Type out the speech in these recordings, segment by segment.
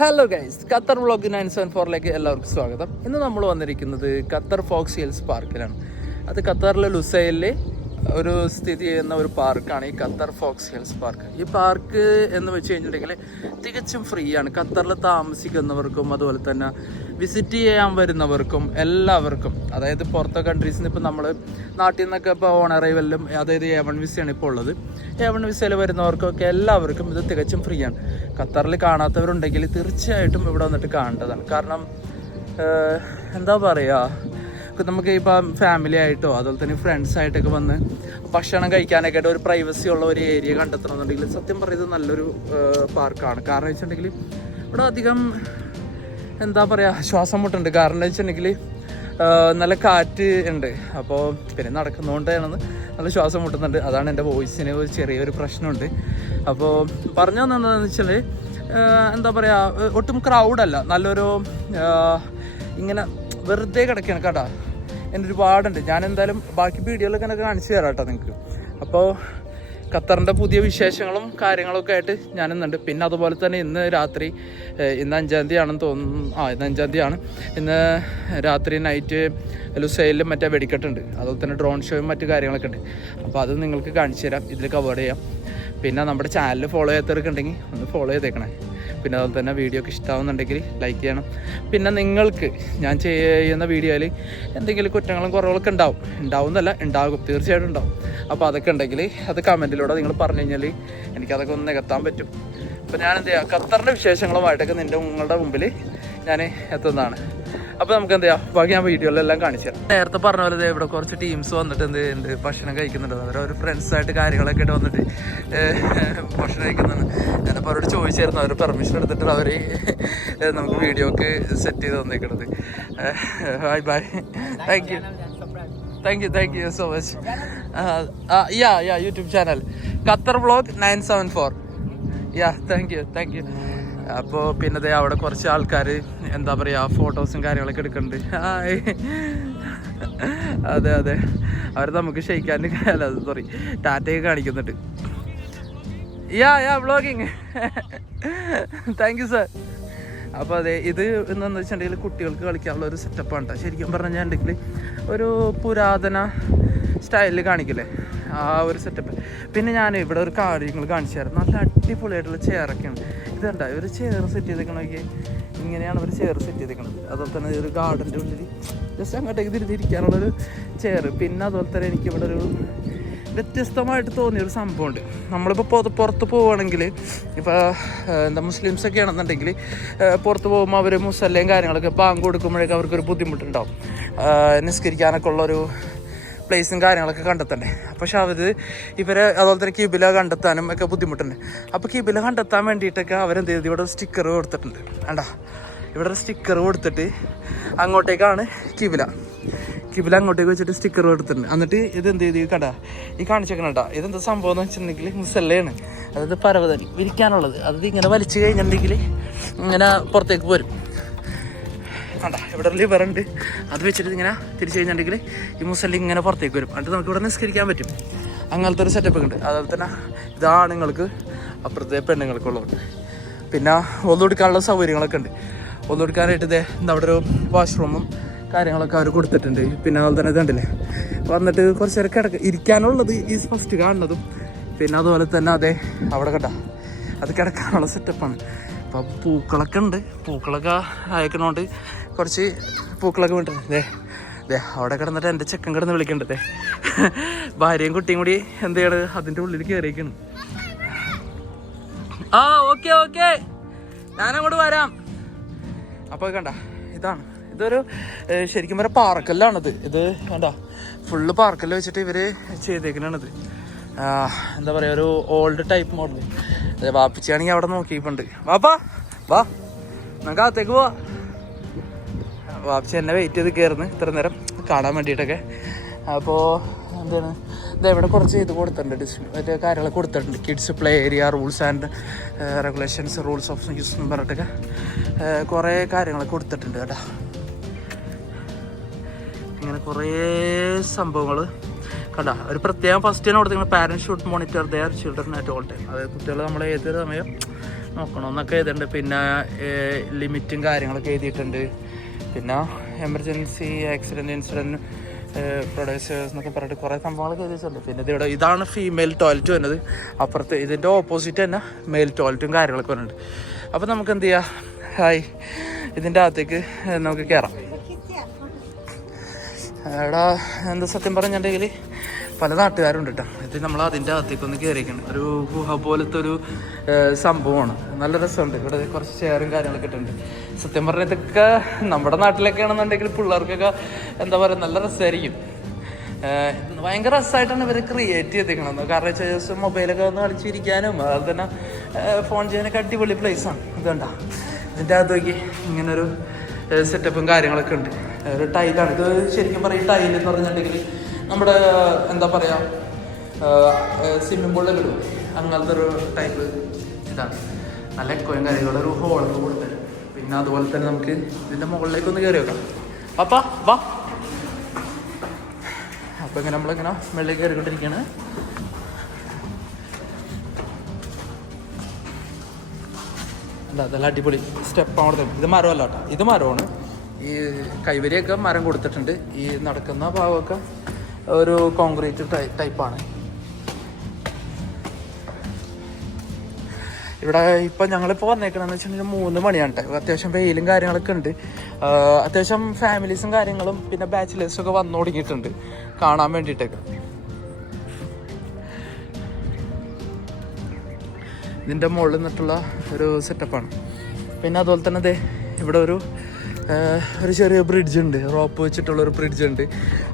Hello guys, Qatar vlog 974ലേക്ക് എല്ലാവർക്കും സ്വാഗതം. ഇന്ന് നമ്മൾ വന്നിരിക്കുന്നത് ഖത്തർ ഫോക്സ് ഹിൽസ് പാർക്കിലാണ്. അത് ഖത്തറിലെ ലുസൈലിൽ ഒരു സ്ഥിതി ചെയ്യുന്ന ഒരു പാർക്കാണ് ഈ ഖത്തർ ഫോക്സ് ഹിൽസ് പാർക്ക്. ഈ പാർക്ക് എന്ന് വെച്ച് കഴിഞ്ഞിട്ടുണ്ടെങ്കിൽ തികച്ചും ഫ്രീ ആണ്. ഖത്തറിൽ താമസിക്കുന്നവർക്കും അതുപോലെ തന്നെ വിസിറ്റ് ചെയ്യാൻ വരുന്നവർക്കും എല്ലാവർക്കും, അതായത് പുറത്തെ കൺട്രീസിൽ നിന്ന് ഇപ്പോൾ നമ്മൾ നാട്ടിൽ നിന്നൊക്കെ ഇപ്പോൾ ഓൺ അറൈവലിലും, അതായത് A1 വിസയാണ് ഇപ്പോൾ ഉള്ളത്. A1 വിസയിൽ വരുന്നവർക്കൊക്കെ എല്ലാവർക്കും ഇത് തികച്ചും ഫ്രീ ആണ്. ഖത്തറിൽ കാണാത്തവരുണ്ടെങ്കിൽ തീർച്ചയായിട്ടും ഇവിടെ വന്നിട്ട് കാണേണ്ടതാണ്. കാരണം എന്താ പറയുക, നമുക്ക് ഇപ്പം ഫാമിലി ആയിട്ടോ അതുപോലെ തന്നെ ഫ്രണ്ട്സായിട്ടൊക്കെ വന്ന് ഭക്ഷണം കഴിക്കാനൊക്കെ ആയിട്ട് ഒരു പ്രൈവസി ഉള്ള ഒരു ഏരിയ കണ്ടെത്തണമെന്നുണ്ടെങ്കിൽ സത്യം പറയുന്നത് നല്ലൊരു പാർക്കാണ്. കാരണം വെച്ചിട്ടുണ്ടെങ്കിൽ ഇവിടെ അധികം എന്താ പറയുക, ശ്വാസം മുട്ടുണ്ട്. കാരണം എന്താ വെച്ചിട്ടുണ്ടെങ്കിൽ നല്ല കാറ്റ് ഉണ്ട്. അപ്പോൾ പിന്നെ നടക്കുന്നതുകൊണ്ടാണെന്ന് നല്ല ശ്വാസം മുട്ടുന്നുണ്ട്. അതാണ് എൻ്റെ വോയിസിന് ഒരു ചെറിയൊരു പ്രശ്നമുണ്ട്. അപ്പോൾ പറഞ്ഞു വന്നതെന്ന് വെച്ചാൽ എന്താ പറയുക, ഒട്ടും ക്രൗഡല്ല, നല്ലൊരു ഇങ്ങനെ വെറുതെ കിടക്കുകയാണ് കേട്ടോ. എൻ്റെ ഒരുപാടുണ്ട്. ഞാൻ എന്തായാലും ബാക്കി വീഡിയോയിലൊക്കെ എനിക്ക് കാണിച്ചു തരാം കേട്ടോ നിങ്ങൾക്ക്. അപ്പോൾ ഖത്തറിൻ്റെ പുതിയ വിശേഷങ്ങളും കാര്യങ്ങളൊക്കെ ആയിട്ട് ഞാനിന്നുണ്ട്. പിന്നെ അതുപോലെ തന്നെ ഇന്ന് രാത്രി, ഇന്ന് 5-ാം തീയതി ആണെന്ന് തോന്നുന്നു. ഇന്ന് 5-ാം തീയതി ആണ്. ഇന്ന് രാത്രി നൈറ്റ് ലുസൈലിൽ മറ്റേ വെടിക്കെട്ടുണ്ട്. അതുപോലെ തന്നെ ഡ്രോൺ ഷോയും മറ്റു കാര്യങ്ങളൊക്കെ ഉണ്ട്. അപ്പോൾ അത് നിങ്ങൾക്ക് കാണിച്ചു തരാം, ഇതിൽ കവർ ചെയ്യാം. പിന്നെ നമ്മുടെ ചാനൽ ഫോളോ ചെയ്യാത്തവർക്ക് ഉണ്ടെങ്കിൽ ഒന്ന് ഫോളോ ചെയ്തേക്കണേ. പിന്നെ അതുപോലെ തന്നെ വീഡിയോ ഒക്കെ ഇഷ്ടമാവുന്നുണ്ടെങ്കിൽ ലൈക്ക് ചെയ്യണം. പിന്നെ നിങ്ങൾക്ക് ഞാൻ ചെയ്യുന്ന വീഡിയോയിൽ എന്തെങ്കിലും കുറ്റങ്ങളും കുറവുകളൊക്കെ ഉണ്ടാവുന്നല്ല, ഉണ്ടാകും, തീർച്ചയായിട്ടും ഉണ്ടാവും. അപ്പോൾ അതൊക്കെ ഉണ്ടെങ്കിൽ അത് കമൻറ്റിലൂടെ നിങ്ങൾ പറഞ്ഞു കഴിഞ്ഞാൽ എനിക്കതൊക്കെ ഒന്ന് നികത്താൻ പറ്റും. അപ്പോൾ ഞാൻ എന്ത് ചെയ്യാം, ഖത്തറിൻ്റെ വിശേഷങ്ങളുമായിട്ടൊക്കെ നിങ്ങളുടെ മുമ്പിൽ ഞാൻ എത്തുന്നതാണ്. അപ്പോൾ നമുക്ക് എന്ത് ചെയ്യാം, ബാക്കി ഞാൻ വീഡിയോയിലെല്ലാം കാണിച്ചു തരാം. നേരത്തെ പറഞ്ഞ പോലെ ഇവിടെ കുറച്ച് ടീംസ് വന്നിട്ട് എന്ത് ഉണ്ട്, ഭക്ഷണം കഴിക്കുന്നുണ്ട്. അവരൊരു ഫ്രണ്ട്സായിട്ട് കാര്യങ്ങളൊക്കെ ആയിട്ട് വന്നിട്ട് ഭക്ഷണം കഴിക്കുന്നുണ്ട്. ഞാനപ്പോൾ അവരോട് ചോദിച്ചായിരുന്നു, അവർ പെർമിഷൻ എടുത്തിട്ട് അവർ നമുക്ക് വീഡിയോ ഒക്കെ സെറ്റ് ചെയ്ത് തന്നേക്കണത്. Bye bye, thank you so much. YouTube channel Qatar vlog 974. Thank you. അപ്പോൾ പിന്നെ അവിടെ കുറച്ച് ആൾക്കാർ എന്താ പറയുക, ഫോട്ടോസും കാര്യങ്ങളൊക്കെ എടുക്കുന്നുണ്ട്. അതെ അവർ നമുക്ക് ഷെയ്ക്കാൻ സോറി ടാറ്റയൊക്കെ കാണിക്കുന്നുണ്ട്. വ്ളോഗിങ്. Thank you sir. അപ്പോൾ അതെ, ഇത് എന്താണെന്ന് വെച്ചിട്ടുണ്ടെങ്കിൽ കുട്ടികൾക്ക് കളിക്കാനുള്ള ഒരു സെറ്റപ്പാണ് കേട്ടോ. ശരിക്കും പറഞ്ഞിട്ടുണ്ടെങ്കിൽ ഒരു പുരാതന സ്റ്റൈലിൽ കാണിക്കില്ലേ, ആ ഒരു സെറ്റപ്പ്. പിന്നെ ഞാൻ ഇവിടെ ഒരു കാര്യങ്ങൾ കാണിച്ചു തരാം. നല്ല അടിപൊളിയായിട്ടുള്ള ചെയറൊക്കെയാണ്. ഇതുണ്ട, ഒരു ചെയർ സെറ്റ് ചെയ്തേക്കണമെങ്കിൽ ഇങ്ങനെയാണ് ഒരു ചെയർ സെറ്റ് ചെയ്തേക്കുന്നത്. അതുപോലെ തന്നെ ഒരു ഗാർഡൻ്റെ ഉള്ളിൽ ജസ്റ്റ് അങ്ങോട്ടേക്ക് തിരിച്ചിരിക്കാനുള്ളൊരു ചെയർ. പിന്നെ അതുപോലെ തന്നെ എനിക്കിവിടെ ഒരു വ്യത്യസ്തമായിട്ട് തോന്നിയൊരു സംഭവമുണ്ട്. നമ്മളിപ്പോൾ പുറത്ത് പോവുകയാണെങ്കിൽ, ഇപ്പോൾ എന്താ മുസ്ലിംസൊക്കെ ആണെന്നുണ്ടെങ്കിൽ പുറത്ത് പോകുമ്പോൾ അവർ മുസല്ലയും കാര്യങ്ങളൊക്കെ ബാങ്ക് കൊടുക്കുമ്പോഴേക്കും അവർക്കൊരു ബുദ്ധിമുട്ടുണ്ടാവും. നിസ്കരിക്കാനൊക്കെ ഉള്ളൊരു പ്ലേസും കാര്യങ്ങളൊക്കെ കണ്ടെത്തണ്ടേ. പക്ഷെ ഇവരെ അതുപോലെ തന്നെ കിബില കണ്ടെത്താനും ഒക്കെ ബുദ്ധിമുട്ടുണ്ട്. അപ്പോൾ കിബില കണ്ടെത്താൻ വേണ്ടിയിട്ടൊക്കെ അവരെന്ത് ചെയ്തു, ഇവിടെ ഒരു സ്റ്റിക്കർ കൊടുത്തിട്ടുണ്ട്. വേണ്ട, ഇവിടെ ഒരു സ്റ്റിക്കർ കൊടുത്തിട്ട് അങ്ങോട്ടേക്കാണ് കിബില അങ്ങോട്ടേക്ക് വെച്ചിട്ട് സ്റ്റിക്കർ കൊടുത്തിട്ടുണ്ട്. എന്നിട്ട് ഇത് എന്ത് ചെയ്ത് കണ്ട, ഈ കാണിച്ചേക്കണ ഇതെന്താ സംഭവം എന്ന് വെച്ചിട്ടുണ്ടെങ്കിൽ മുസല്ലയാണ്, അതായത് പരവതാനി വിരിക്കാനുള്ളത്. അത് ഇങ്ങനെ വലിച്ചു കഴിഞ്ഞിട്ടുണ്ടെങ്കിൽ ഇങ്ങനെ പുറത്തേക്ക് പോരും. വേണ്ട, ഇവിടെ ഒരു ലിവറുണ്ട്, അത് വെച്ചിട്ട് ഇങ്ങനെ തിരിച്ചു കഴിഞ്ഞിട്ടുണ്ടെങ്കിൽ ഈ മുസല്ലി ഇങ്ങനെ പുറത്തേക്ക് വരും. എന്നിട്ട് നമുക്ക് ഇവിടെ നിസ്കരിക്കാൻ പറ്റും. അങ്ങനത്തെ ഒരു സെറ്റപ്പ് ഉണ്ട്. അതുപോലെ തന്നെ ഇത് ആണുങ്ങൾക്ക്, അപ്പുറത്തെ പെണ്ണുങ്ങൾക്കുള്ളത്. പിന്നെ ഒന്നുകൊടുക്കാനുള്ള സൗകര്യങ്ങളൊക്കെ ഉണ്ട്. ഒന്നുകൊടുക്കാനായിട്ട് അവിടെ ഒരു വാഷ്റൂമും കാര്യങ്ങളൊക്കെ അവർ കൊടുത്തിട്ടുണ്ട്. പിന്നെ അതുപോലെ തന്നെ ഇതുണ്ടല്ലേ, വന്നിട്ട് കുറച്ച് നേരം ഇരിക്കാനുള്ളത് ഈ ഫസ്റ്റ് കാണുന്നതും. പിന്നെ അതുപോലെ തന്നെ അതെ അവിടെ കണ്ട, അത് കിടക്കാനുള്ള സെറ്റപ്പാണ്. അപ്പോൾ പൂക്കളൊക്കെ ഉണ്ട്. പൂക്കളൊക്കെ അയക്കണോണ്ട് കുറച്ച് പൂക്കളൊക്കെ വീണിട്ടുണ്ട്. അവിടെ കിടന്നിട്ട് എൻ്റെ ചെക്കൻ കിടന്ന് വിളിക്കണ്ടേ, ഭാര്യയും കുട്ടിയും കൂടി എന്ത് ചെയ്യണ്, അതിൻ്റെ ഉള്ളിൽ കയറിയിരിക്കണം. ഓക്കെ ഞാനങ്ങോട്ട് വരാം. അപ്പോൾ കണ്ട, ഇതൊരു ശരിക്കും പറഞ്ഞാൽ പാർക്കല്ലാണിത്. ഇത് വേണ്ട, ഫുള്ള് പാർക്കല്ല വെച്ചിട്ട് ഇവർ ചെയ്തേക്കണത്. എന്താ പറയുക, ഒരു ഓൾഡ് ടൈപ്പ് മോഡൽ. വാപ്പിച്ചാണെങ്കിൽ അവിടെ നോക്കിയിട്ടുണ്ട്. വാപ്പാ വാ, നമുക്ക് അകത്തേക്ക് പോവാ. വാപ്പിച്ച എന്നെ വെയിറ്റ് ചെയ്ത് കയറുന്നു ഇത്ര നേരം കാണാൻ വേണ്ടിയിട്ടൊക്കെ. അപ്പോൾ എന്താണ്, ഇവിടെ കുറച്ച് ഇത് കൊടുത്തിട്ടുണ്ട്, മറ്റേ കാര്യങ്ങളൊക്കെ കൊടുത്തിട്ടുണ്ട്. Kids play area, rules and regulations, rules of use എന്ന് പറഞ്ഞിട്ടൊക്കെ കുറേ കാര്യങ്ങളൊക്കെ കൊടുത്തിട്ടുണ്ട് കേട്ടോ. ഇങ്ങനെ കുറേ സംഭവങ്ങൾ കണ്ട. ഒരു പ്രത്യേകം ഫസ്റ്റ് തന്നെ കൊടുത്തിരിക്കുന്നത് parents should monitor there children at all time. അതായത് കുട്ടികൾ നമ്മൾ ഏതൊരു സമയം നോക്കണമെന്നൊക്കെ എഴുതിയിട്ടുണ്ട്. പിന്നെ ലിമിറ്റും കാര്യങ്ങളൊക്കെ എഴുതിയിട്ടുണ്ട്. പിന്നെ എമർജൻസി ആക്സിഡൻറ്റ് ഇൻസിഡൻറ്റ് പ്രൊഡ്യൂസേഴ്സ് എന്നൊക്കെ പറഞ്ഞിട്ട് കുറേ സംഭവങ്ങളൊക്കെ എഴുതിയിട്ടുണ്ട്. പിന്നെ ഇതിവിടെ ഇതാണ് ഫീമെയിൽ ടോയ്ലറ്റ് വരുന്നത്. അപ്പുറത്ത് ഇതിൻ്റെ ഓപ്പോസിറ്റ് തന്നെ മെയിൽ ടോയ്ലറ്റും കാര്യങ്ങളൊക്കെ വരുന്നുണ്ട്. അപ്പോൾ നമുക്ക് എന്ത് ചെയ്യാം, ഹായ് ഇതിൻ്റെ അകത്തേക്ക് നമുക്ക് കയറാം. അവിടെ എന്താ സത്യം പറഞ്ഞിട്ടുണ്ടെങ്കിൽ പല നാട്ടുകാരുണ്ട് കേട്ടോ. ഇത് നമ്മൾ അതിൻ്റെ അകത്തേക്കൊന്ന് കയറിയിരിക്കണം. ഒരു ഗുഹ പോലത്തെ ഒരു സംഭവമാണ്. നല്ല രസമുണ്ട്. ഇവിടെ കുറച്ച് ചെയറും കാര്യങ്ങളൊക്കെ ഇട്ടുണ്ട്. സത്യം പറഞ്ഞാൽ ഇതൊക്കെ നമ്മുടെ നാട്ടിലൊക്കെ ആണെന്നുണ്ടെങ്കിൽ പിള്ളേർക്കൊക്കെ എന്താ പറയുക നല്ല രസമായിരിക്കും. ഭയങ്കര രസമായിട്ടാണ് ഇവർ ക്രിയേറ്റ് ചെയ്തിരിക്കണത്. കാരണം വെച്ചാൽ ജസ്റ്റ് മൊബൈലൊക്കെ വന്ന് കളിച്ചിരിക്കാനും അതുപോലെ തന്നെ ഫോൺ ചെയ്യാനൊക്കെ അടിപൊളി പ്ലേസാണ്. ഇതുണ്ട ഇതിൻ്റെ അകത്തേക്ക് ഇങ്ങനൊരു സെറ്റപ്പും കാര്യങ്ങളൊക്കെ ഉണ്ട്. ഒരു ടൈലാണ് ഇത്. ശരിക്കും പറയും ടൈൽ എന്ന് പറഞ്ഞിട്ടുണ്ടെങ്കിൽ നമ്മുടെ എന്താ പറയുക സ്വിമ്മിംഗ് പൂളിലൊക്കെ ഇടും, അങ്ങനത്തെ ഒരു ടൈപ്പ് ഇതാണ്. നല്ല എക്കോയും കാര്യങ്ങളും ഒരു ഹോളൊക്കെ കൊടുത്തത്. പിന്നെ അതുപോലെ തന്നെ നമുക്ക് ഇതിൻ്റെ മുകളിലേക്കൊന്ന് കയറി വെക്കാം. പാപ്പാ വാ. അപ്പോൾ ഇങ്ങനെ നമ്മളിങ്ങനെ വെള്ളിൽ കയറിക്കൊണ്ടിരിക്കുകയാണ്. എന്താ അതെല്ലാം അടിപൊളി സ്റ്റെപ്പ് അവിടെ. ഇത് മരമല്ല കേട്ടോ, ഇത് മരമാണ്. ഈ കൈവരിയൊക്കെ മരം കൊടുത്തിട്ടുണ്ട്. ഈ നടക്കുന്ന ഭാഗമൊക്കെ ഒരു കോൺക്രീറ്റ് ടൈപ്പാണ്. ഇവിടെ ഇപ്പം ഞങ്ങളിപ്പോൾ വന്നേക്കണമെന്ന് വെച്ചിട്ടുണ്ടെങ്കിൽ 3 മണിയാണ് കേട്ടോ. അത്യാവശ്യം വെയിലും കാര്യങ്ങളൊക്കെ ഉണ്ട്. അത്യാവശ്യം ഫാമിലീസും കാര്യങ്ങളും പിന്നെ ബാച്ചിലേഴ്സൊക്കെ വന്നു തുടങ്ങിയിട്ടുണ്ട് കാണാൻ വേണ്ടിയിട്ടൊക്കെ. ഇതിൻ്റെ മുകളിൽ നിന്നിട്ടുള്ള ഒരു സെറ്റപ്പാണ്. പിന്നെ അതുപോലെ തന്നെ ദേ ഇവിടെ ഒരു ചെറിയ ബ്രിഡ്ജ് ഉണ്ട്, റോപ്പ് വെച്ചിട്ടുള്ളൊരു ബ്രിഡ്ജ് ഉണ്ട്.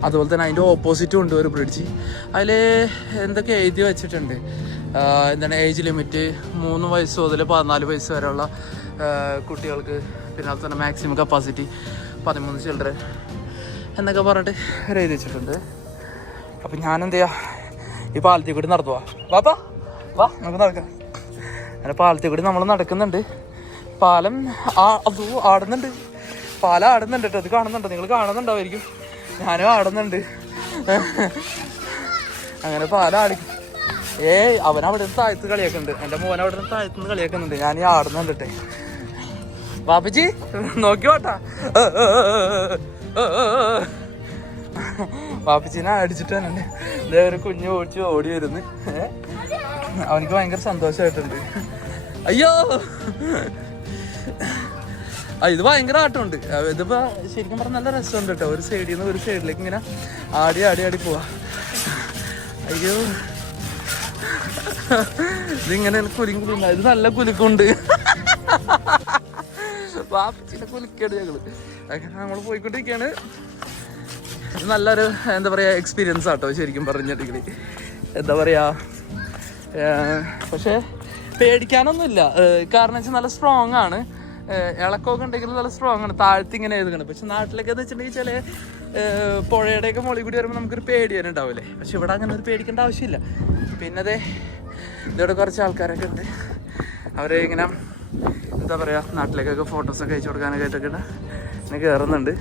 അതുപോലെ തന്നെ അതിൻ്റെ ഓപ്പോസിറ്റും ഉണ്ട് ഒരു ബ്രിഡ്ജ്. അതിൽ എന്തൊക്കെ എഴുതി വെച്ചിട്ടുണ്ട്. എന്താണ് ഏജ് ലിമിറ്റ് 3 വയസ്സ് മുതൽ 14 വയസ്സ് വരെയുള്ള കുട്ടികൾക്ക്. പിന്നെ അതുപോലെ തന്നെ മാക്സിമം കപ്പാസിറ്റി 13 ചിൽഡ്രൻ എന്നൊക്കെ പറഞ്ഞിട്ട് എഴുതി വെച്ചിട്ടുണ്ട്. അപ്പം ഞാനെന്ത് ചെയ്യാം, ഈ പാലത്തിൽ കൂടി നടത്തുവാ. വാപ്പാ വാ നമുക്ക് നടക്കാം. അങ്ങനെ പാലത്തിൽ കൂടി നമ്മൾ നടക്കുന്നുണ്ട്. പാലം ആടുന്നുണ്ട്. പാലം ആടുന്നുണ്ട് കേട്ടോ. അത് കാണുന്നുണ്ടോ? നിങ്ങൾ കാണുന്നുണ്ടാവുമായിരിക്കും. ഞാനും ആടുന്നുണ്ട്. അങ്ങനെ പാലം ആടി. അവൻ അവിടെ നിന്ന് താഴ്ത്ത് കളിയാക്കുന്നുണ്ട്. എൻ്റെ മോൻ അവിടെ നിന്ന് താഴ്ത്തുനിന്ന് കളിയാക്കുന്നുണ്ട്. ഞാൻ ഈ ആടുന്നുണ്ടിട്ടെ. ബാപ്പച്ചി നോക്കി വാട്ടാ. ബാപ്പച്ചിനെ അടിച്ചിട്ട് തന്നെ ഇതേ ഒരു കുഞ്ഞ് ഓടി വരുന്നു. അവനിക്ക് ഭയങ്കര സന്തോഷമായിട്ടുണ്ട്. അയ്യോ ഇത് ഭയങ്കര ആട്ടമുണ്ട്. ഇതിപ്പോ ശരിക്കും പറഞ്ഞാൽ നല്ല രസമുണ്ട് കേട്ടോ. ഒരു സൈഡിൽ നിന്ന് ഒരു സൈഡിലേക്ക് ഇങ്ങനെ ആടി പോവാ. അയ്യോ ഇതിങ്ങനെ കുലുക്കുണ്ട്. ഇത് നല്ല കുലുക്കുണ്ട്. വാപ്പിച്ചിന്റെ കുലുക്കാണ് ഞങ്ങള്. അങ്ങനെ നമ്മൾ പോയിക്കൊണ്ടിരിക്കുകയാണ്. ഇത് നല്ലൊരു എന്താ പറയാ എക്സ്പീരിയൻസ് ആട്ടോ ശരിക്കും പറഞ്ഞിട്ടുണ്ടെങ്കിൽ. എന്താ പറയാ, പക്ഷെ പേടിക്കാനൊന്നുമില്ല. കാരണം വെച്ചാൽ നല്ല സ്ട്രോങ് ആണ്. ഇളക്കമൊക്കെ ഉണ്ടെങ്കിൽ നല്ല സ്ട്രോങ് ആണ്. താഴ്ത്തി ഇങ്ങനെ എഴുതുകയാണ്. പക്ഷെ നാട്ടിലൊക്കെ എന്ന് വെച്ചിട്ടുണ്ടെങ്കിൽ ചില പുഴയുടെയൊക്കെ മുകളിൽ കൂടി വരുമ്പോൾ നമുക്കൊരു പേടി വരെയുണ്ടാവില്ലേ. പക്ഷെ ഇവിടെ അങ്ങനെ ഒരു പേടിക്കേണ്ട ആവശ്യമില്ല. പിന്നെ ഇവിടെ കുറച്ച് ആൾക്കാരൊക്കെ ഉണ്ട്. അവർ ഇങ്ങനെ എന്താ പറയുക നാട്ടിലേക്കൊക്കെ ഫോട്ടോസൊക്കെ അയച്ചു കൊടുക്കാനൊക്കെ ആയിട്ടൊക്കെ ഇങ്ങനെ കയറുന്നുണ്ട്.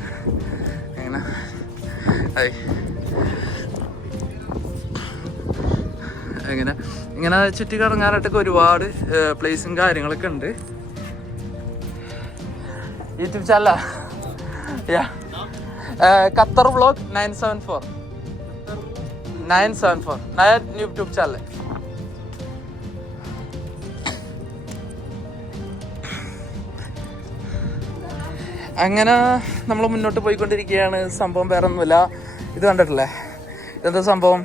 ഇങ്ങനെ ഇങ്ങനെ ചുറ്റി കറങ്ങാനായിട്ടൊക്കെ ഒരുപാട് പ്ലേസും കാര്യങ്ങളൊക്കെ ഉണ്ട്. യൂട്യൂബ് ചാനലാ ഖത്തർ വ്ളോഗ് 974 യൂട്യൂബ് ചാനൽ. അങ്ങനെ നമ്മൾ മുന്നോട്ട് പോയിക്കൊണ്ടിരിക്കുകയാണ്. സംഭവം വേറെ ഒന്നുമില്ല. ഇത് കണ്ടിട്ടില്ലേ? ഇതെന്താ സംഭവം?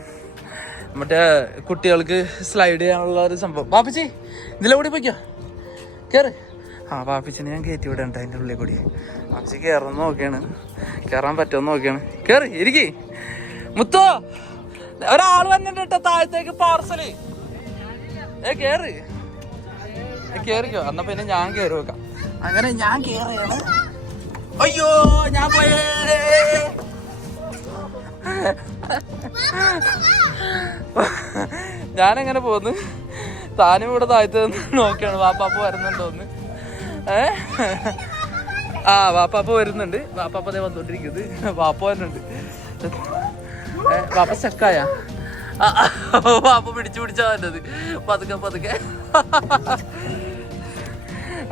മറ്റേ കുട്ടികൾക്ക് സ്ലൈഡ് ചെയ്യാനുള്ള ഒരു സംഭവം. പാപ്പിച്ചി ഇതിലെ കൂടി പോയിക്കോ, കയറ്. പാപ്പിച്ചിനെ ഞാൻ കയറ്റി വിടണ്ട അതിൻ്റെ ഉള്ളിൽ കൂടി. പാപ്പിച്ചി കയറുന്ന നോക്കിയാണ്, കയറാൻ പറ്റുമെന്ന് നോക്കിയാണ്. കയറി ഇരിക്കി. മുത്തോ ഒരാൾ വന്നിട്ട് കേട്ടോ താഴത്തേക്ക് പാർസല്. കേറിക്കോ. എന്നാ പിന്നെ ഞാൻ കയറി വെക്കാം. അങ്ങനെ ഞാൻ കയറിയാണ്. അയ്യോ ഞാൻ പോയേ. ഞാനെങ്ങനെ പോന്ന്? താനും ഇവിടെ താഴ്ത്ത് നോക്കിയാണ് വാപ്പാപ്പ വരുന്നുണ്ടോന്ന്. വാപ്പാപ്പ വരുന്നുണ്ട്. വാപ്പാപ്പ അതേ വന്നോണ്ടിരിക്കുന്നത്. വാപ്പ വരുന്നുണ്ട്. വാപ്പ സ്റ്റക്കായ. വാപ്പ പിടിച്ചാ വന്നത്. പതുക്കെ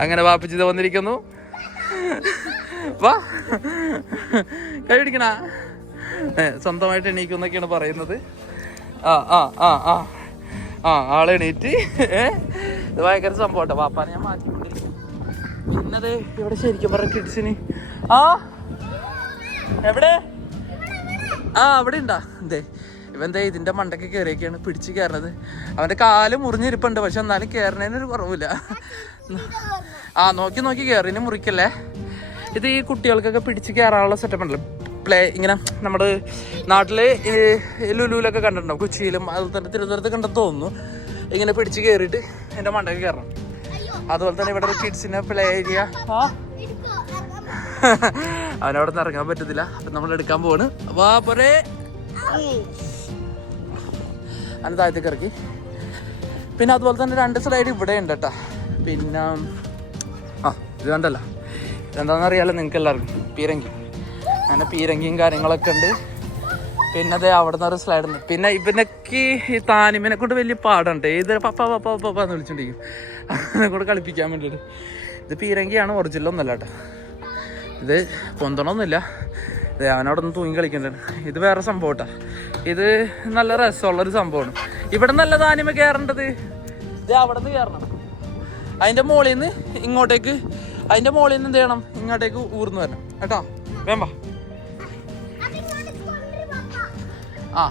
അങ്ങനെ വാപ്പിച്ചിത് വന്നിരിക്കുന്നു. വാ കൈ പിടിക്കണ. സ്വന്തമായിട്ട് എണീക്കുന്നൊക്കെയാണ് പറയുന്നത്. ആ ആ ആ ആ ആ ആളെ എണീറ്റ്. ഇത് ഭയങ്കര സംഭവട്ടെ. വാപ്പാനെ ഞാൻ മാറ്റിക്കൊണ്ടിരിക്കും. പിന്നത് ഇവിടെ ശരിക്കും പറഞ്ഞ കിഡ്സിന് ആ എവിടെ ആ അവിടെ ഉണ്ടാ എന്തേ ഇവന്താ ഇതിന്റെ മണ്ടയ്ക്ക് കയറിയൊക്കെയാണ് പിടിച്ച് കയറണത്. അവന്റെ കാല് മുറിഞ്ഞിരിപ്പുണ്ട്, പക്ഷെ എന്നാലും കയറണതിനൊരു കുറവില്ല. ആ നോക്കി നോക്കി കയറിന് മുറിക്കല്ലേ. ഇത് ഈ കുട്ടികൾക്കൊക്കെ പിടിച്ച് കയറാനുള്ള സെറ്റപ്പ് ഉണ്ടല്ലോ. പ്ലേ ഇങ്ങനെ നമ്മുടെ നാട്ടില് ലുലുവിലൊക്കെ കണ്ടിട്ടുണ്ടാവും, കൊച്ചിയിലും അതുപോലെ തന്നെ തിരുവനന്തപുരത്ത് കണ്ടെന്ന് തോന്നുന്നു. ഇങ്ങനെ പിടിച്ച് കയറിയിട്ട് എൻ്റെ മണ്ടയ്ക്ക് കയറണം. അതുപോലെ തന്നെ ഇവിടെ കിഡ്സിന്റെ പ്ലേ ഏരിയ. അവനവിടെ നിന്ന് ഇറങ്ങാൻ പറ്റത്തില്ല. അപ്പം നമ്മൾ എടുക്കാൻ പോവാണ്. വാ പോരെ. അതിന് താഴത്തേക്ക് ഇറക്കി. പിന്നെ അതുപോലെ തന്നെ 2 സ്ലൈഡ് ഇവിടെ ഉണ്ട് കേട്ടോ. പിന്നെ ആ ഇത് കണ്ടല്ല, ഇതെന്താണെന്ന് അറിയാലോ നിങ്ങൾക്ക് എല്ലാവർക്കും, പീരങ്കി. അങ്ങനെ പീരങ്കിയും കാര്യങ്ങളൊക്കെ ഉണ്ട്. പിന്നെ അതേ അവിടെ നിന്ന് ഒരു സ്ലൈഡ് ഉണ്ട്. പിന്നെ ഇവനക്ക് ഈ താനിമിനെ കൊണ്ട് വലിയ പാടുണ്ട്. ഇത് പപ്പ പപ്പ പപ്പ എന്ന് വിളിച്ചിട്ടുണ്ടെങ്കിൽ അതിനെ കൊണ്ട് കളിപ്പിക്കാൻ വേണ്ടിയിട്ട്. ഇത് പീരങ്കിയാണ്, ഒറിജിനൽ ഒന്നല്ല കേട്ടോ. ഇത് പൊന്തണമൊന്നുമില്ല. ഇത് അവനവിടെ നിന്ന് തൂങ്ങി കളിക്കേണ്ടത്. ഇത് വേറെ സംഭവം കേട്ടോ. ഇത് നല്ല രസമുള്ളൊരു സംഭവമാണ്. ഇവിടെ നല്ല താനിമ കയറേണ്ടത് ഇത് അവിടെ നിന്ന് കയറണം. അതിൻ്റെ മുകളിൽ നിന്ന് ഇങ്ങോട്ടേക്ക്, അതിൻ്റെ മുകളിൽ നിന്ന് എന്ത് ചെയ്യണം, ഇങ്ങോട്ടേക്ക് ഊർന്ന് വരണം കേട്ടോ. വേമ്പ ആ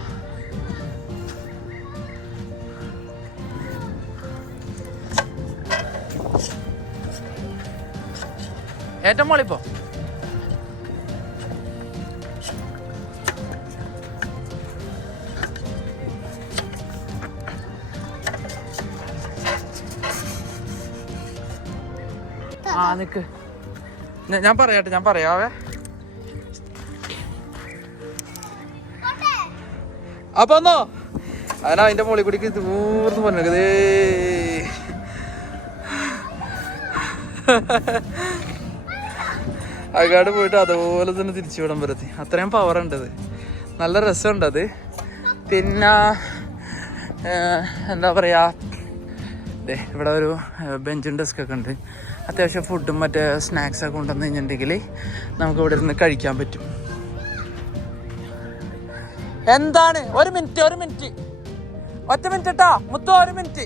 ഏറ്റവും മോളിപ്പോ ആ നിക്ക്, ഞാൻ പറയാവേ. അപ്പൊ ഒന്നോ അതിനാ അതിന്റെ മുകളിൽ കൂടി ദൂർന്ന് പറഞ്ഞേ. അകാട് പോയിട്ട് അതുപോലെ തന്നെ തിരിച്ചു വിടാൻ പറ്റി. അത്രയും പവർ ഉണ്ടത്, നല്ല രസമുണ്ടത്. പിന്നെ എന്താ പറയാ, ഇവിടെ ഒരു ബെഞ്ചും ഡെസ്കൊക്കെ ഉണ്ട്. അത്യാവശ്യം ഫുഡും മറ്റേ സ്നാക്സൊക്കെ കൊണ്ടുവന്ന് കഴിഞ്ഞിട്ടുണ്ടെങ്കിൽ നമുക്ക് ഇവിടെ ഇരുന്ന് കഴിക്കാൻ പറ്റും. എന്താണ് ഒരു മിനിറ്റ് ഒറ്റ മിനിറ്റ് കേട്ടോ മുത്തോ, 1 മിനിറ്റ്.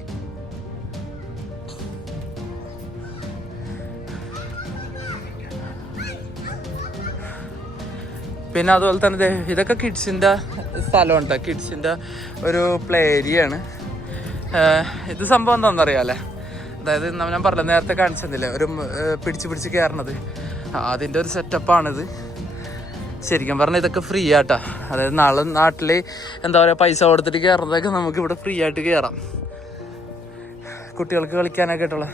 പിന്നെ അതുപോലെ തന്നെ ഇതൊക്കെ കിഡ്സിൻ്റെ സ്ഥലമുണ്ട് കേട്ടോ. കിഡ്സിൻ്റെ ഒരു പ്ലേ ഏരിയ ആണ് ഇത്. സംഭവം എന്താണെന്നറിയാമല്ലേ, അതായത് ഞാൻ പറഞ്ഞ നേരത്തെ കാണിച്ചെന്നില്ലേ ഒരു പിടിച്ച് കയറണത്, അതിൻ്റെ ഒരു സെറ്റപ്പാണിത്. ശരിക്കും പറഞ്ഞാൽ ഇതൊക്കെ ഫ്രീ ആട്ടാ. അതായത് നാട്ടിൽ എന്താ പറയുക, പൈസ കൊടുത്തിട്ട് കയറുന്നതൊക്കെ നമുക്ക് ഇവിടെ ഫ്രീ ആയിട്ട് കയറാം. കുട്ടികൾക്ക് കളിക്കാനൊക്കെ ആയിട്ടുള്ള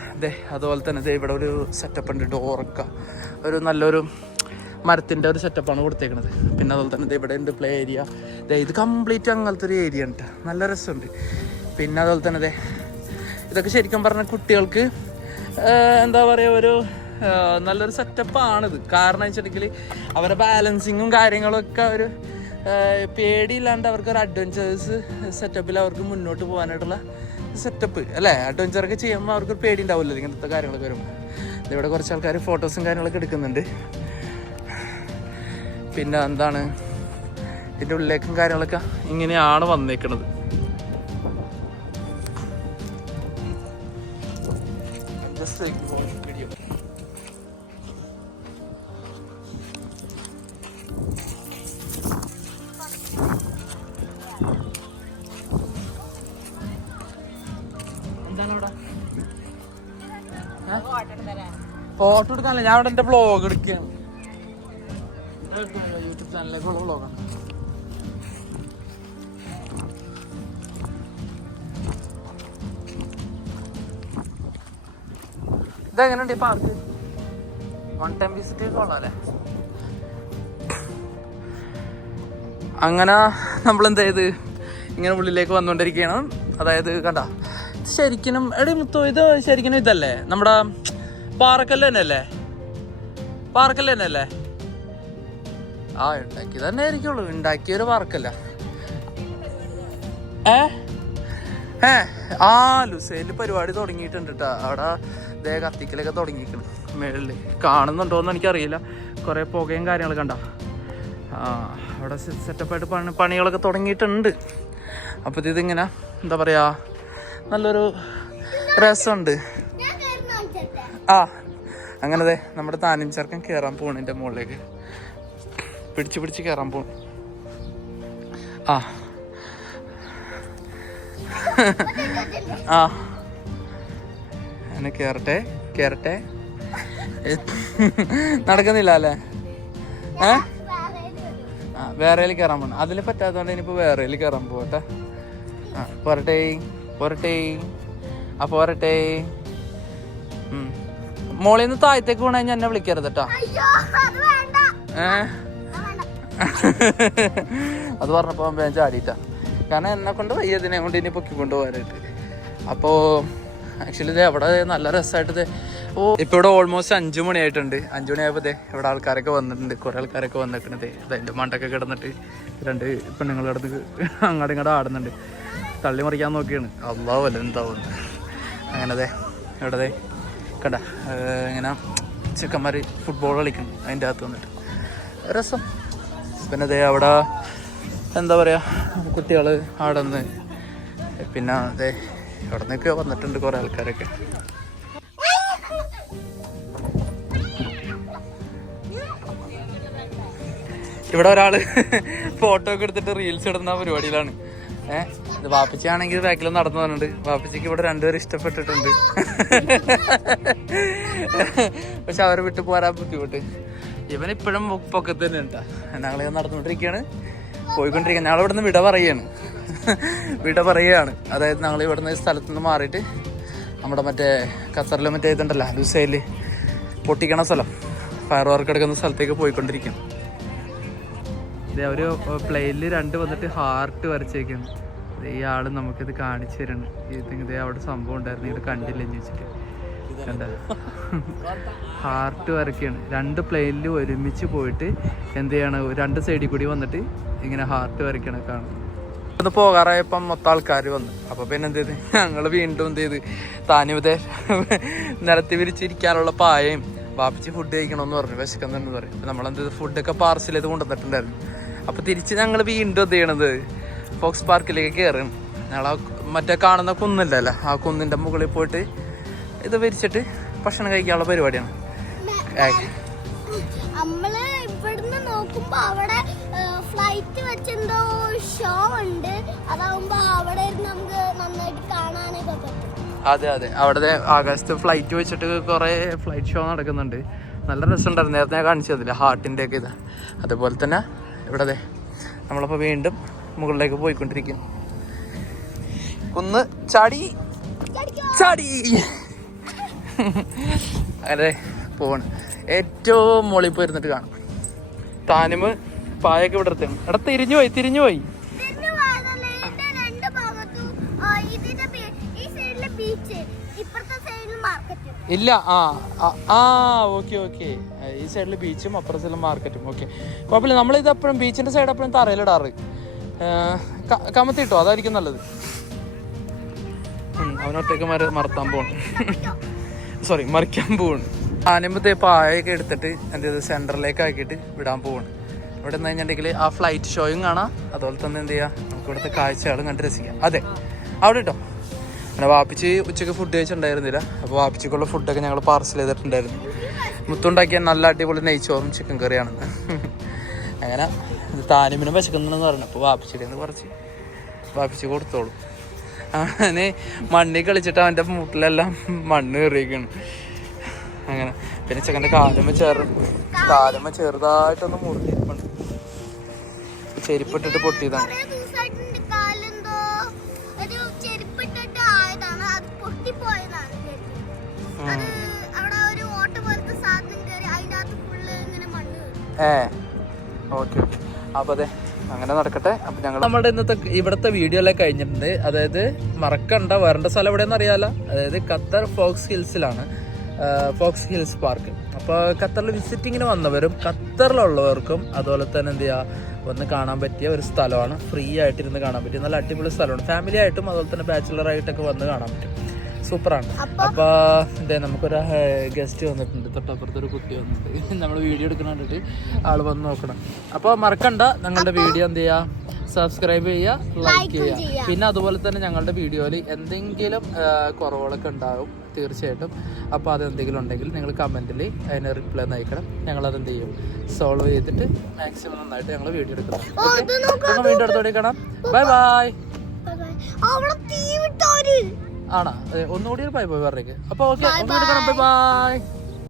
അതുപോലെ തന്നെ ഇവിടെ ഒരു സെറ്റപ്പ് ഉണ്ട്. ഡോറൊക്കെ ഒരു നല്ലൊരു മരത്തിൻ്റെ ഒരു സെറ്റപ്പാണ് കൊടുത്തേക്കുന്നത്. പിന്നെ അതുപോലെ തന്നെ ഇവിടെ ഉണ്ട് പ്ലേ ഏരിയ. ഇത് കംപ്ലീറ്റ് അങ്ങനത്തെ ഒരു ഏരിയ ഉണ്ട്, നല്ല രസമുണ്ട്. പിന്നെ അതുപോലെ തന്നെ ഇതൊക്കെ ശരിക്കും പറഞ്ഞാൽ കുട്ടികൾക്ക് എന്താ പറയുക ഒരു നല്ലൊരു സെറ്റപ്പാണിത്. കാരണം വെച്ചിട്ടുണ്ടെങ്കിൽ അവരുടെ ബാലൻസിങ്ങും കാര്യങ്ങളൊക്കെ ഒരു പേടിയില്ലാണ്ട് അവർക്കൊരു അഡ്വഞ്ചേഴ്സ് സെറ്റപ്പിൽ അവർക്ക് മുന്നോട്ട് പോകാനായിട്ടുള്ള സെറ്റപ്പ് അല്ലേ. അഡ്വഞ്ചറൊക്കെ ചെയ്യുമ്പോൾ അവർക്കൊരു പേടി ഉണ്ടാവില്ലല്ലോ ഇങ്ങനത്തെ കാര്യങ്ങളൊക്കെ വരുമ്പോൾ. ഇവിടെ കുറച്ച് ആൾക്കാർ ഫോട്ടോസും കാര്യങ്ങളൊക്കെ എടുക്കുന്നുണ്ട്. പിന്നെ എന്താണ് ഇതിൻ്റെ ഉള്ളിലേക്കും കാര്യങ്ങളൊക്കെ ഇങ്ങനെയാണ് വന്നേക്കുന്നത്. വീഡിയോ എന്താണ് ഇവിടെ ഫോട്ടോ എടുക്കാനല്ല, ഞാൻ ഇവിടെ എൻ്റെ വ്ളോഗ് എടുക്കുകയാണ്. യൂട്യൂബ് ചാനലിലേക്കുള്ള വ്ളോഗാണ്. ഇതെങ്ങനെയുണ്ട് ഈ പാർക്ക്? 1 ടൈം വിസിറ്റ് കൊള്ളാല്ലേ. അങ്ങനെ നമ്മളെന്താ ചെയ്ത് ഇങ്ങനെ ഉള്ളിലേക്ക് വന്നുകൊണ്ടിരിക്കുകയാണ്. അതായത് കണ്ട ശരിക്കും എടി മുത്തോ, ഇത് ശരിക്കും ഇതല്ലേ നമ്മുടെ പാറക്കല്ല് തന്നെയല്ലേ? പാർക്കല്ല് തന്നെയല്ലേ? ആ ഉണ്ടാക്കി തന്നെ ആയിരിക്കുള്ളൂ, ഉണ്ടാക്കിയൊരു പാർക്കല്ല. ആ ലുസൈലിൽ പരിപാടി തുടങ്ങിയിട്ടുണ്ട് കേട്ടോ. അവിടെ ദേ കത്തിക്കലൊക്കെ തുടങ്ങിയിരിക്കണം. മേളിൽ കാണുന്നുണ്ടോയെന്ന് എനിക്കറിയില്ല. കുറേ പുകയും കാര്യങ്ങളൊക്കെ കണ്ട. അവിടെ സെറ്റപ്പായിട്ട് പണികളൊക്കെ തുടങ്ങിയിട്ടുണ്ട്. അപ്പോൾ ഇതിങ്ങനെ എന്താ പറയുക, നല്ലൊരു രസമുണ്ട്. അങ്ങനതെ നമ്മുടെ താനിം ചെറുക്കൻ കയറാൻ പോണിൻ്റെ മുകളിലേക്ക് പിടിച്ച് കയറാൻ പോണു. എന്നെ കേറട്ടെ നടക്കുന്നില്ല അല്ലേ? വേറെയിൽ കയറാൻ പോണം. അതിൽ പറ്റാത്തതുകൊണ്ട് ഇനിയിപ്പോൾ വേറെയിൽ കയറാൻ പോകട്ടെ. പോരട്ടെ പോരട്ടെ. മോളിൽ നിന്ന് താഴത്തേക്ക് പോണ കഴിഞ്ഞാൽ എന്നെ വിളിക്കരുത് കേട്ടോ. അത് പറഞ്ഞപ്പോൾ ഞാൻ ചാടിയിട്ടാ. കാരണം എന്നെ കൊണ്ട് വയ്യതിനെ കൊണ്ട് ഇനി പൊക്കിക്കൊണ്ട് പോകാനായിട്ട്. അപ്പോൾ ആക്ച്വലി ഇത് അവിടെ നല്ല രസമായിട്ട് ഇപ്പോൾ ഇവിടെ ഓൾമോസ്റ്റ് 5 മണിയായിട്ടുണ്ട്. 5 മണിയായപ്പോൾ ഇവിടെ ആൾക്കാരൊക്കെ വന്നിട്ടുണ്ട്. കുറേ ആൾക്കാരൊക്കെ വന്നിട്ടുണ്ട്. അതിൻ്റെ മണ്ടൊക്കെ കിടന്നിട്ട് 2 പെണ്ണുങ്ങൾ കിടന്ന് അങ്ങോട്ടും ഇങ്ങോട്ടും ആടുന്നുണ്ട്. തള്ളി മറിക്കാൻ നോക്കിയാണ്. അള്ളാഹു വല്ല എന്താവുന്നു. അങ്ങനതെ ഇവിടെ കണ്ട ഇങ്ങനെ ചെക്കന്മാർ ഫുട്ബോൾ കളിക്കുന്നു അതിൻ്റെ അകത്ത് വന്നിട്ട്. രസം. പിന്നെ അവിടെ എന്താ പറയുക, കുട്ടികൾ അവിടെ നിന്ന് പിന്നെ അവിടെ നിന്നൊക്കെ വന്നിട്ടുണ്ട് കുറേ ആൾക്കാരൊക്കെ. ഇവിടെ ഒരാൾ ഫോട്ടോ ഒക്കെ എടുത്തിട്ട് റീൽസ് ഇടുന്ന പരിപാടിയിലാണ്. ഇത് വാപ്പിച്ചാണെങ്കിൽ ബാക്കിൽ നടന്നു പറഞ്ഞിട്ടുണ്ട്. വാപ്പിച്ചിക്ക് ഇവിടെ 2 പേരും ഇഷ്ടപ്പെട്ടിട്ടുണ്ട്. പക്ഷെ അവരെ വിട്ട് പോരാൻ ബുദ്ധിമുട്ട്. ഇവനിപ്പോഴും പൊക്കത്ത് തന്നെ ഉണ്ടാ. ഞങ്ങളിങ്ങനെ നടന്നുകൊണ്ടിരിക്കുകയാണ്, പോയിക്കൊണ്ടിരിക്കുകയാണ്. ഞങ്ങൾ ഇവിടുന്ന് വിട പറയുകയാണ്. അതായത് ഞങ്ങൾ ഇവിടുന്ന് സ്ഥലത്തു നിന്ന് മാറിയിട്ട് നമ്മുടെ മറ്റേ ഖത്തറിൽ മറ്റേ ഇതുണ്ടല്ലോ ലുസൈൽ പൊട്ടിക്കണ സ്ഥലം, ഫയർ വർക്ക് എടുക്കുന്ന സ്ഥലത്തേക്ക് പോയിക്കൊണ്ടിരിക്കുകയാണ്. ഒരു പ്ലെയിനിൽ 2 വന്നിട്ട് ഹാർട്ട് വരച്ചേക്കാണ്. ഈ ആള് നമുക്കിത് കാണിച്ചു തരണം. ഇതേ അവിടെ സംഭവം ഉണ്ടായിരുന്നു, ഇവിടെ കണ്ടില്ലെന്ന് ചോദിച്ചിട്ട് കണ്ട ഹാർട്ട് വരയ്ക്കാണ്. 2 പ്ലെയിനിൽ ഒരുമിച്ച് പോയിട്ട് എന്ത് ചെയ്യണം, 2 സൈഡിൽ കൂടി വന്നിട്ട് ഇങ്ങനെ ഹാർട്ട് വരയ്ക്കണ കാണും. ഒന്ന് പോകാറായപ്പം മൊത്തം ആൾക്കാർ വന്നു. അപ്പോൾ പിന്നെ എന്ത് ചെയ്ത് ഞങ്ങൾ വീണ്ടും എന്ത് ചെയ്ത് താനിവിടെ നിരത്തി വിരിച്ചിരിക്കാനുള്ള പായയും വാപ്പിച്ച് ഫുഡ് കഴിക്കണമെന്ന് പറഞ്ഞു, വിശക്കുന്നുണ്ടെന്ന് പറയും. അപ്പം നമ്മളെന്ത് ഫുഡൊക്കെ പാർസൽ ചെയ്ത് കൊണ്ടുവന്നിട്ടുണ്ടായിരുന്നു. അപ്പോൾ തിരിച്ച് ഞങ്ങൾ വീണ്ടും എന്ത് ചെയ്യണത്, ഫോക്സ് പാർക്കിലേക്ക് കയറും. ഞങ്ങൾ മറ്റേ കാണുന്ന കുന്നില്ലല്ലോ, ആ കുന്നിൻ്റെ മുകളിൽ പോയിട്ട് ഇത് വിരിച്ചിട്ട് ഭക്ഷണം കഴിക്കാനുള്ള പരിപാടിയാണ്. അതെ അവിടെ ആകാശത്ത് ഫ്ലൈറ്റ് വെച്ചിട്ട് കുറേ ഫ്ലൈറ്റ് ഷോ നടക്കുന്നുണ്ട്. നല്ല രസമുണ്ടായിരുന്നു. നേരത്തെ ഞാൻ കാണിച്ചതില്ല ഹാർട്ടിൻ്റെ ഒക്കെ ഇത്. അതുപോലെ തന്നെ ഇവിടെ നമ്മളപ്പോൾ വീണ്ടും മുകളിലേക്ക് പോയിക്കൊണ്ടിരിക്കും. കുന്ന് ചാടി അങ്ങനെ പോവാണ്. ഏറ്റവും മുകളിൽ പോയിരുന്നിട്ട് കാണാം. താനിമ് പായൊക്കെ ഇവിടെ എത്തണം. എടാ തിരിഞ്ഞു പോയി ഇല്ല. ഓക്കെ ഈ സൈഡിൽ ബീച്ചും അപ്പുറത്തെ സൈഡിൽ മാർക്കറ്റും. ഓക്കെ, കുഴപ്പമില്ല. നമ്മളിത് എപ്പോഴും ബീച്ചിൻ്റെ സൈഡ് എപ്പോഴും തറയിലിടാറ്. കമത്തിട്ടോ, അതായിരിക്കും നല്ലത്. അവനൊറ്റയ്ക്ക് മറിക്കാൻ പോവാണ്. ആനമ്പത്തെ പായൊക്കെ എടുത്തിട്ട് എന്ത് ചെയ്ത് സെൻറ്ററിലേക്ക് ആക്കിയിട്ട് വിടാൻ പോവാണ്. ഇവിടെ നിന്ന് കഴിഞ്ഞിട്ടുണ്ടെങ്കിൽ ആ ഫ്ലൈറ്റ് ഷോയും കാണാം, അതുപോലെ തന്നെ എന്ത് ചെയ്യുക, നമുക്ക് ഇവിടുത്തെ കാഴ്ചകളും കണ്ട് രസിക്കാം. അതെ അവിടെ കേട്ടോ. പിന്നെ വാപ്പിച്ച് ഉച്ചയ്ക്ക് ഫുഡ് കഴിച്ചിട്ടുണ്ടായിരുന്നില്ല. അപ്പോൾ വാപ്പിച്ചക്കുള്ള ഫുഡൊക്കെ ഞങ്ങൾ പാർസൽ ചെയ്തിട്ടുണ്ടായിരുന്നു. മുത്തുണ്ടാക്കിയ നല്ല അടിപൊളി നെയ്ച്ചോറും ചിക്കൻ കറിയാണെന്ന്. അങ്ങനെ താനിമിനും വിശക്കുന്നുണ്ടെന്ന് പറഞ്ഞു. അപ്പോൾ വാപ്പിച്ചിടേന്ന് കുറച്ച് വാപ്പിച്ച് കൊടുത്തോളൂ. അങ്ങനെ മണ്ണിൽ കളിച്ചിട്ട് അവൻ്റെ മൂട്ടിലെല്ലാം മണ്ണ് കയറിയേക്കാണ്. അങ്ങനെ പിന്നെ ചെക്കൻ്റെ കാലുമ്മ ചെറുതായിട്ടൊന്ന് മുറിഞ്ഞിരിപ്പുണ്ട്. ചെരുപ്പിട്ടിട്ട് പൊട്ടിയതാണ്. ഓക്കെ. അപ്പോൾ അതെ അങ്ങനെ നടക്കട്ടെ. അപ്പം ഞങ്ങൾ നമ്മുടെ ഇവിടുത്തെ വീഡിയോ എല്ലാം കഴിഞ്ഞിട്ടുണ്ട്. അതായത് മറക്കണ്ട, വരേണ്ട സ്ഥലം എവിടെയെന്ന് അറിയാമല്ലോ. അതായത് ഖത്തർ ഫോക്സ് ഹിൽസിലാണ്. Fox Hills Park. അപ്പോൾ ഖത്തറിൽ വിസിറ്റിങ്ങിന് വന്നവരും ഖത്തറിലുള്ളവർക്കും അതുപോലെ തന്നെ എന്ത് ചെയ്യുക, ഒന്ന് കാണാൻ പറ്റിയ ഒരു സ്ഥലമാണ്. ഫ്രീ ആയിട്ടിരുന്ന് കാണാൻ പറ്റിയ നല്ല അടിപൊളി സ്ഥലമാണ്. ഫാമിലി ആയിട്ടും അതുപോലെ തന്നെ ബാച്ചിലറായിട്ടൊക്കെ വന്ന് കാണാൻ പറ്റും. സൂപ്പറാണ്. അപ്പോൾ ഇതേ നമുക്കൊരു ഗസ്റ്റ് വന്നിട്ടുണ്ട്, തൊട്ടപ്പുറത്തൊരു കുട്ടി വന്നിട്ടുണ്ട്. നമ്മൾ വീഡിയോ എടുക്കുന്ന കണ്ടിട്ട് ആൾ വന്ന് നോക്കണം. അപ്പോൾ മറക്കണ്ട, ഞങ്ങളുടെ വീഡിയോ എന്ത് ചെയ്യുക, സബ്സ്ക്രൈബ് ചെയ്യുക, ലൈക്ക് ചെയ്യുക. പിന്നെ അതുപോലെ തന്നെ ഞങ്ങളുടെ വീഡിയോയിൽ എന്തെങ്കിലും കുറവുകളൊക്കെ ഉണ്ടാകും തീർച്ചയായിട്ടും. അപ്പോൾ അതെന്തെങ്കിലും ഉണ്ടെങ്കിൽ നിങ്ങൾ കമൻറ്റിൽ അതിന് റിപ്ലൈ നയിക്കണം. ഞങ്ങളത് എന്ത് ചെയ്യും, സോൾവ് ചെയ്തിട്ട് മാക്സിമം നന്നായിട്ട് ഞങ്ങൾ വീഡിയോ എടുക്കണം. വീണ്ടും അടുത്തോടെ കാണാം. Bye bye. ആണോ? ഒന്നുകൂടി ഒരു ബൈ ബൈ പറഞ്ഞേക്ക്. അപ്പോൾ ഓക്കെ, ഒന്നുകൂടി കാണാം. Bye bye.